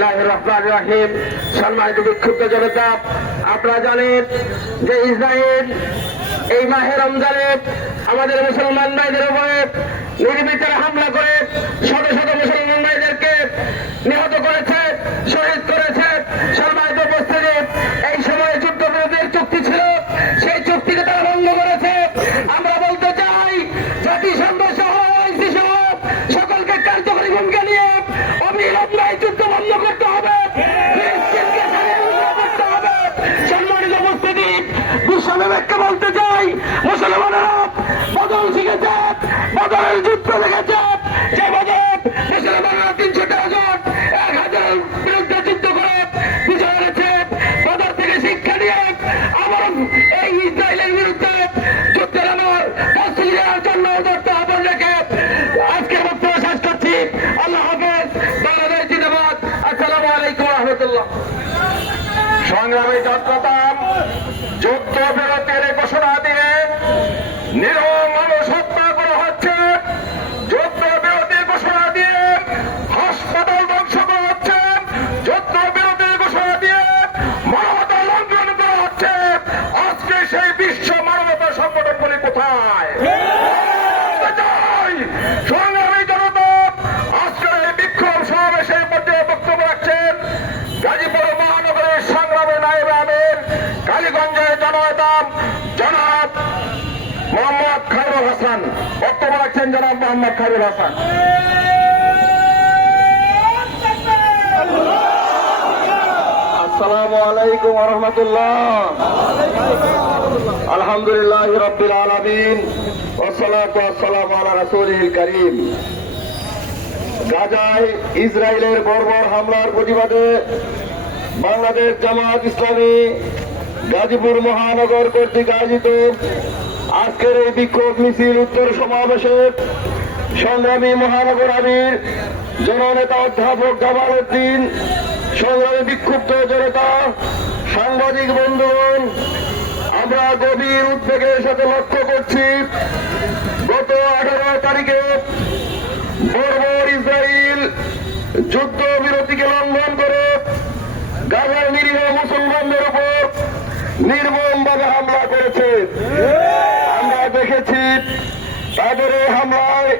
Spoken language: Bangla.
বিসমিল্লাহির রহমানির রহিম। সম্মানিত বিক্ষুব্ধ জনতা, আপনারা জানেন যে ইসরায়েল এই মাহে রমজানে আমাদের মুসলমান ভাইদের উপরে নির্বিচারে হামলা করে শত শত মুসলমান ভাইদেরকে নিহত করেছে, শহীদ করেছে। সম্মানিত উপস্থিতি, এই সময় যুদ্ধবিরতির চুক্তি ছিল, সেই চুক্তিকে তারা ভঙ্গ করেছে। আমরা বলতে চাই, জাতিসংঘ সহ OIC সহ সকলকে কার্যকরী ভূমিকা নিয়ে অবিলম্বে যুদ্ধ বন্ধ করতে হবে, ফিলিস্তিনকে স্বাধীন করতে হবে। সম্মানিত উপস্থিতি, বিশ্ববিবেককে বলতে চাই, মুসলমানেরা বদল শিখেছে, বদলের যুদ্ধ দেখেছে। যে বদল মুসলমানরা 313 জন 1000 বিরুদ্ধে যুদ্ধ করে বিজয় হয়েছে। বদল থেকে শিক্ষা নিয়ে আবার এই ইসরায়েলের বিরুদ্ধে যুদ্ধে নামার প্রস্তুতি নেওয়ার জন্য উদারতা আহ্বান রেখে আজকের বক্তব্য শেষ করছি। আল্লাহ হাফেজ। বাংলাদেশ জিন্দাবাদ। আসসালামু আলাইকুম ওয়া রাহমাতুল্লাহ। সংগ্রামী জনতা, যুদ্ধ বিরতির ঘোষণা দিয়ে নিরীহ মানুষ হত্যা করা হচ্ছে, যুদ্ধ বিরতির ঘোষণা দিয়ে হাসপাতাল ধ্বংস করা হচ্ছে, যুদ্ধ বিরতির ঘোষণা দিয়ে মানবতা লঙ্ঘন করা হচ্ছে। আজকে সেই বিশ্ব মানবতা সংগঠনগুলি কোথায়? সংগ্রামী জনতা, আজকের এই বিক্ষোভ সমাবেশের মধ্যে বক্তব্য রাখছেন গাজীপুর মহানগরের সংগ্রামী নায়েব আমির, কালীগঞ্জের জননেতা জনাব মোহাম্মদ খায়রুল হাসান। বক্তব্য রাখছেন জনাব মোহাম্মদ খায়রুল হাসান। আসসালামু আলাইকুম ওয়া রাহমাতুল্লাহ। আলহামদুলিল্লাহি রাব্বিল আলামিন ওয়া সলাতু ওয়াসসালামু আলা রাসূলিল কারীম। গাজায় ইসরায়েলের বর্বর হামলার প্রতিবাদে বাংলাদেশ জামায়াত ইসলামী গাজীপুর মহানগর কর্তৃক আয়োজিত আজকের এই বিক্ষোভ মিছিল উত্তর সমাবেশে সংগ্রামী মহানগর আমির জননেতা অধ্যাপক জামাল উদ্দিন, সংগ্রামী বিক্ষুব্ধ জনতা, সাংবাদিক বন্ধুগণ, আমরা গভীর উদ্বেগের সাথে লক্ষ্য করছি গত 18 তারিখে বর্বর ইসরায়েল যুদ্ধবিরতিকে লঙ্ঘন করে গাজার নিরীহ মুসলমানদের উপর নির্মমভাবে হামলা করেছে। আমরা দেখেছি তাদের এই হামলায়